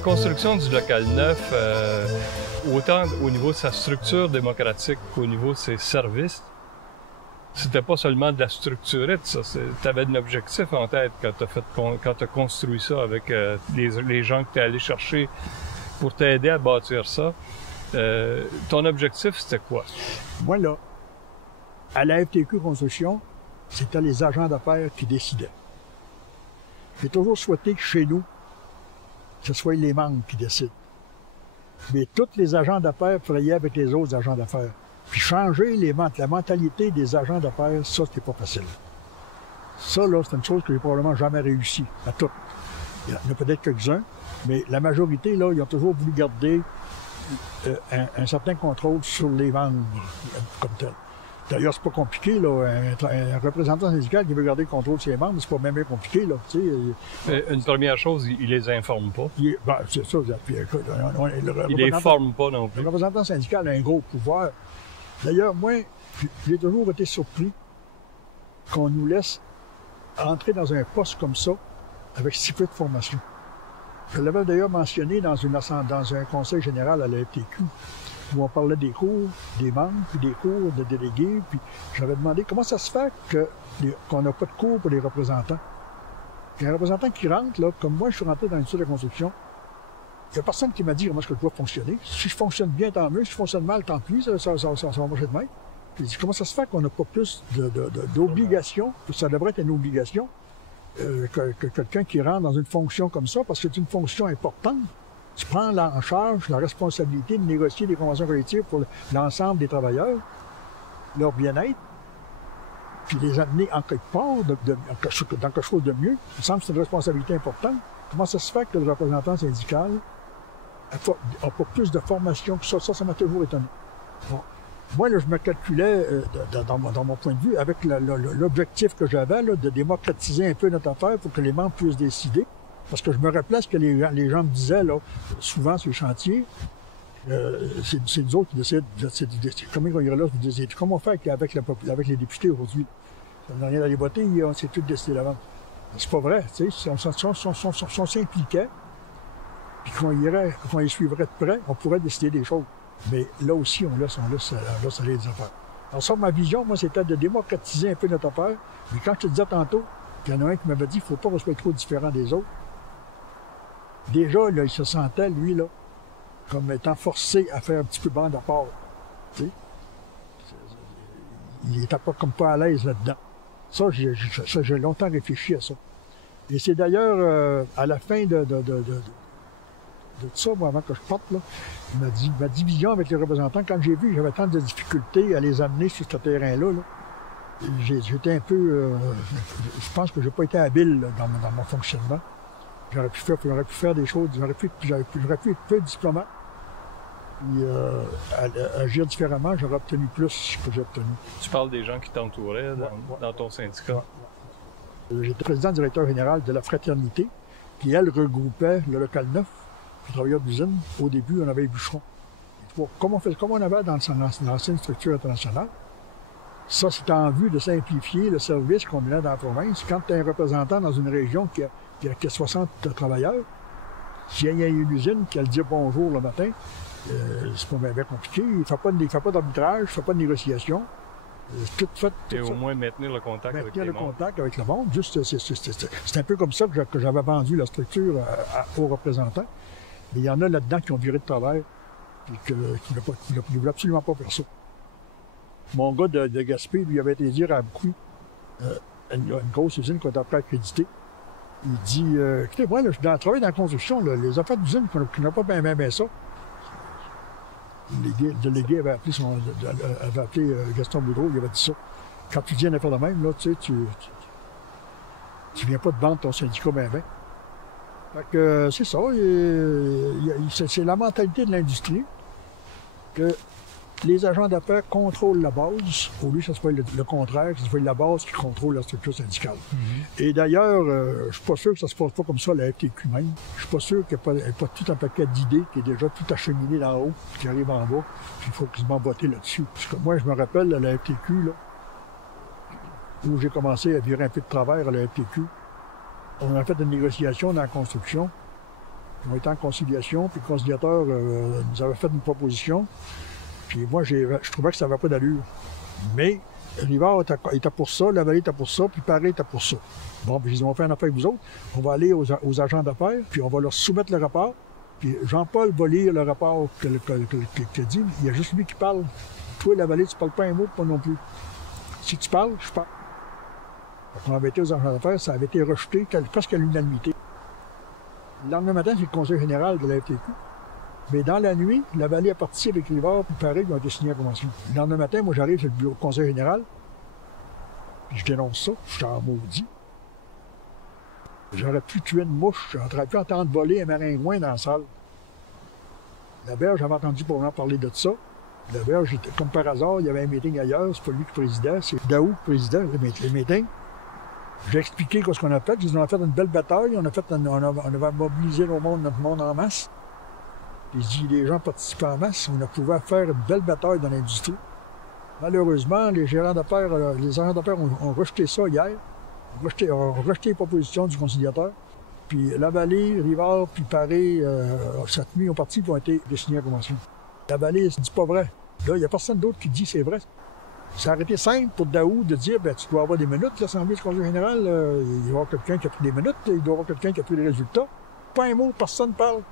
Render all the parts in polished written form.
construction du local 9, autant au niveau de sa structure démocratique qu'au niveau de ses services, c'était pas seulement de la structurette, ça. Tu avais un objectif en tête quand tu as construit ça avec les gens que tu es allé chercher pour t'aider à bâtir ça. Ton objectif, c'était quoi? Moi, là, à la FTQ Construction, c'était les agents d'affaires qui décidaient. J'ai toujours souhaité que chez nous, ce soit les membres qui décident. Mais tous les agents d'affaires frayaient avec les autres agents d'affaires. Puis changer la mentalité des agents d'affaires, ça, c'était pas facile. Ça, là, c'est une chose que j'ai probablement jamais réussi à tout. Il y en a peut-être quelques-uns, mais la majorité, là, ils ont toujours voulu garder un certain contrôle sur les membres comme tel. D'ailleurs, c'est pas compliqué, là. Un représentant syndical qui veut garder le contrôle de ses membres, c'est pas même compliqué, là. Tu sais, une première chose, il les informe pas. C'est ça. Puis, écoute, il les forme pas non plus. Le représentant syndical a un gros pouvoir. D'ailleurs, moi, j'ai toujours été surpris qu'on nous laisse entrer dans un poste comme ça avec si peu de formation. Je l'avais d'ailleurs mentionné dans un conseil général à la FTQ, où on parlait des cours des membres, puis des cours de délégués, puis j'avais demandé comment ça se fait qu'on n'a pas de cours pour les représentants. Puis un représentant qui rentre, là, comme moi, je suis rentré dans une salle de construction, il n'y a personne qui m'a dit comment est-ce que je dois fonctionner. Si je fonctionne bien, tant mieux. Si je fonctionne mal, tant pis, ça va marcher de même. Puis comment ça se fait qu'on n'a pas plus d'obligations, ça devrait être une obligation, que quelqu'un qui rentre dans une fonction comme ça, parce que c'est une fonction importante. Tu prends en charge la responsabilité de négocier des conventions collectives pour l'ensemble des travailleurs, leur bien-être, puis les amener en quelque part dans quelque chose de mieux. Il me semble que c'est une responsabilité importante. Comment ça se fait que le représentant syndical n'a pas plus de formation que ça? Ça m'a toujours étonné. Bon. Moi, là, je me calculais, dans mon point de vue, avec l'objectif que j'avais, de démocratiser un peu notre affaire pour que les membres puissent décider. Parce que je me rappelais ce que les gens me disaient, là, souvent sur les chantiers. C'est nous autres qui décident. Comment on irait là? Comment on fait avec les députés aujourd'hui? Ça n'a rien à les voter, c'est tout décidé d'avant. C'est pas vrai, tu sais. Si on s'impliquait, puis qu'on les suivrait de près, on pourrait décider des choses. Mais là aussi, on laisse aller les affaires. Alors ça, ma vision, moi, c'était de démocratiser un peu notre affaire. Mais quand je te disais tantôt, il y en a un qui m'avait dit qu'il ne faut pas qu'on soit trop différent des autres. Déjà, là, il se sentait, lui, là, comme étant forcé à faire un petit peu bande à part. Tu sais? Il n'était pas à l'aise là-dedans. Ça, j'ai longtemps réfléchi à ça. Et c'est d'ailleurs, à la fin de ça, moi, avant que je parte, là, ma division avec les représentants, quand j'ai vu que j'avais tant de difficultés à les amener sur ce terrain-là, j'étais un peu... je pense que j'ai pas été habile là, dans mon fonctionnement. J'aurais pu faire des choses, j'aurais pu être peu diplomate, puis agir différemment, j'aurais obtenu plus que j'ai obtenu. Tu parles des gens qui t'entouraient dans ton syndicat. J'étais président-directeur général de la Fraternité, qui, elle, regroupait le local 9, les travailleurs d'usine. Au début, on avait les bûcherons. Comme on avait dans l'ancienne structure internationale, ça, c'était en vue de simplifier le service qu'on donnait dans la province. Quand tu as un représentant dans une région qui a 60 travailleurs, s'il y a une usine qui a le dire bonjour le matin, c'est pas bien compliqué. Il ne fait pas d'arbitrage, il ne fait pas de négociation. Tout fait. Et au moins maintenir le contact avec les membres. Contact avec le monde. Juste, c'est un peu comme ça que j'avais vendu la structure aux représentants. Mais il y en a là-dedans qui ont viré de travers et qui ne voulaient absolument pas faire ça. Mon gars de Gaspé, lui, avait été dire à beaucoup, une grosse usine qu'on était prêt à accréditer. Il dit, écoutez, moi, là, je travaille dans la construction, là, les affaires d'usine, qui n'ont pas bien ça. Le délégué avait appelé Gaston Boudreau, il avait dit ça. Quand tu viens à faire de même, là, tu sais, tu viens pas de vendre ton syndicat bien. Fait que c'est ça, c'est la mentalité de l'industrie que les agents d'affaires contrôlent la base, au lieu que ce soit le contraire, que ce soit la base qui contrôle la structure syndicale. Mm-hmm. Et d'ailleurs, je suis pas sûr que ça se passe pas comme ça à la FTQ même. Je suis pas sûr qu'il n'y ait pas tout un paquet d'idées qui est déjà tout acheminé d'en haut, qui arrive en bas, puis il faut quasiment botter là-dessus. Parce que moi, je me rappelle, à la FTQ, là, où j'ai commencé à virer un peu de travers à la FTQ, on a fait une négociation dans la construction, On était en conciliation, puis le conciliateur nous avait fait une proposition. Puis moi, je trouvais que ça n'avait pas d'allure. Mais Rivard était pour ça, la Vallée était pour ça, puis Paré était pour ça. Bon, puis ils ont fait un affaire avec vous autres. On va aller aux agents d'affaires, puis on va leur soumettre le rapport. Puis Jean-Paul va lire le rapport qu'il dit. Il y a juste lui qui parle. Toi, la Vallée, tu parles pas un mot, pas non plus. Si tu parles, je parle. Donc, on avait été aux agents d'affaires, ça avait été rejeté presque à l'unanimité. Le lendemain matin, c'est le conseil général de la FTQ. Mais dans la nuit, la Vallée est partie avec Rivard, puis Paré, ils ont été signés la convention. Le lendemain matin, moi, j'arrive sur le bureau du conseil général, puis je dénonce ça, je suis en maudit. J'aurais pu tuer une mouche, j'aurais pu entendre voler un maringouin dans la salle. La berge, j'avais entendu probablement parler de ça. La berge, comme par hasard, il y avait un meeting ailleurs, c'est pas lui qui présidait, c'est Daou qui présidait les meetings. J'ai expliqué ce qu'on a fait, on a fait une belle bataille, on avait mobilisé notre monde en masse. J'ai dit, les gens participaient en masse, on a pu faire une belle bataille dans l'industrie. Malheureusement, les gérants d'affaires, les agents d'affaires ont rejeté ça hier, ont rejeté les propositions du conciliateur. Puis la Vallée, Rivard, puis Paré, cette nuit, ont parti et ont été désignés à la convention. La Vallée, c'est dit pas vrai. Là, il n'y a personne d'autre qui dit c'est vrai. Ça aurait été simple pour Daou de dire, ben, tu dois avoir des minutes, l'Assemblée du Conseil général, il doit y avoir quelqu'un qui a pris des minutes, il doit y avoir quelqu'un qui a pris les résultats. Pas un mot, personne ne parle.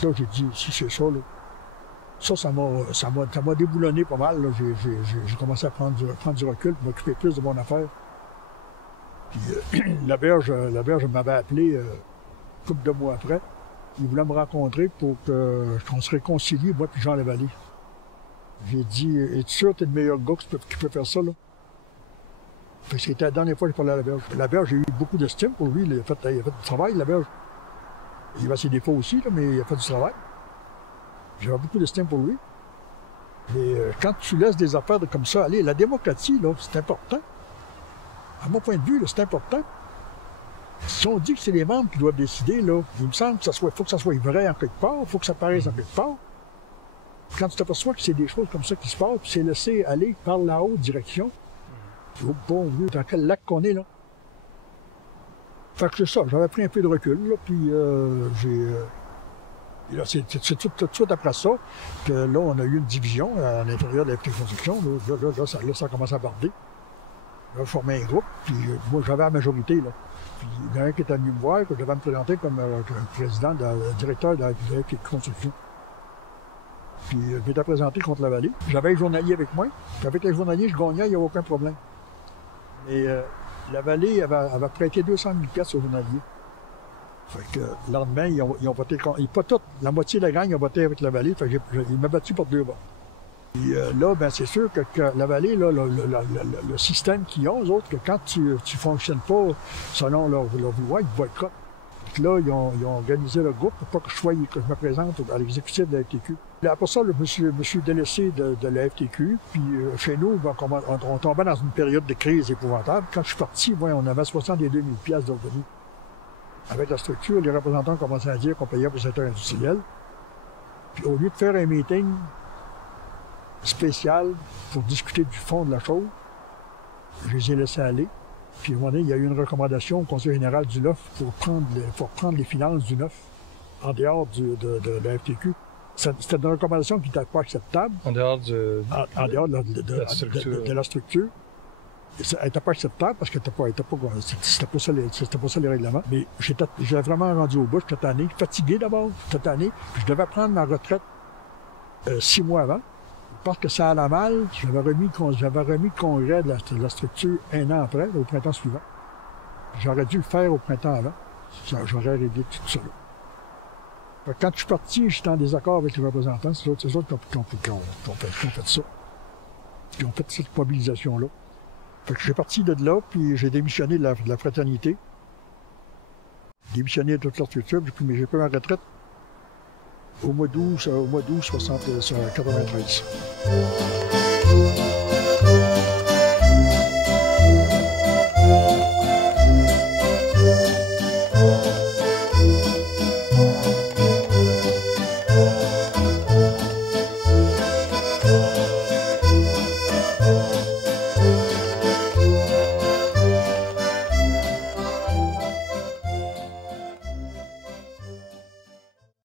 Là, j'ai dit, si c'est ça, là, ça m'a déboulonné pas mal. J'ai commencé à prendre du recul, pour m'occuper plus de mon affaire. Puis la berge m'avait appelé une couple de mois après. Il voulait me rencontrer pour qu'on se réconcilie, moi puis Jean Lavallée. J'ai dit, es-tu sûr que t'es le meilleur gars qui peut faire ça, là? Parce que c'était la dernière fois que j'ai parlé à la berge. La berge, j'ai eu beaucoup d'estime pour lui. Il a fait du travail, la berge. Il avait ses défauts aussi, là, mais il a fait du travail. J'avais beaucoup d'estime pour lui. Mais quand tu laisses des affaires comme ça aller, la démocratie, là, c'est important. À mon point de vue, là, c'est important. Si on dit que c'est les membres qui doivent décider, là, il me semble qu'il faut que ça soit vrai en quelque part, il faut que ça paraisse en quelque part. Quand tu t'aperçois que c'est des choses comme ça qui se passent, puis c'est laissé aller par la haute direction, oh bon Dieu, dans quel lac qu'on est, là. Fait que c'est ça, j'avais pris un peu de recul, là, puis là, c'est tout de suite après ça que là, on a eu une division à l'intérieur de la FT Construction. Là, ça commence à barder. Là, je formais un groupe, puis moi, j'avais la majorité, là. Puis il y en a un qui était venu me voir, que je devais me présenter comme président, directeur de la FT Construction. Puis je m'étais présenté contre la Vallée. J'avais un journalier avec moi. Puis avec les journaliers, je gagnais, il n'y avait aucun problème. Mais la Vallée avait prêté 200 000 $ aux journaliers. Fait que le lendemain, ils ont voté contre. Pas toute, la moitié de la gang a voté avec la Vallée. Fait que il m'a battu pour 2 votes. Puis là, ben c'est sûr que la Vallée, là, le système qu'ils ont, eux autres, que quand tu fonctionnes pas selon leur loi, ils te boycottent. Puis là, ils ont organisé le groupe pour pas que je me présente à l'exécutif de la FTQ. Puis après ça, là, je me suis délaissé de la FTQ. Puis chez nous, on tombait dans une période de crise épouvantable. Quand je suis parti, on avait 62 000 $ de revenus. Avec la structure, les représentants commençaient à dire qu'on payait pour le secteur industriel. Puis au lieu de faire un meeting spécial pour discuter du fond de la chose, je les ai laissés aller. Puis à un moment donné, il y a eu une recommandation au Conseil général du NOF pour prendre les finances du NOF en dehors de la FTQ. C'était une recommandation qui n'était pas acceptable. En dehors de la structure. Elle n'était pas acceptable parce que c'était pas ça les règlements. Mais j'ai vraiment rendu au bout, j'étais tanné, fatigué d'abord, j'étais tanné. Puis je devais prendre ma retraite 6 mois avant. Parce que ça allait mal, j'avais remis le congrès de la structure 1 an après, au printemps suivant. J'aurais dû le faire au printemps avant. J'aurais réglé tout ça. Quand je suis parti, j'étais en désaccord avec les représentants. C'est eux qui ont fait ça. Qui ont fait cette mobilisation-là. Fait que j'ai parti de là, puis j'ai démissionné de la fraternité. Démissionné de toute la structure, mais j'ai pris ma retraite au mois d'août 93.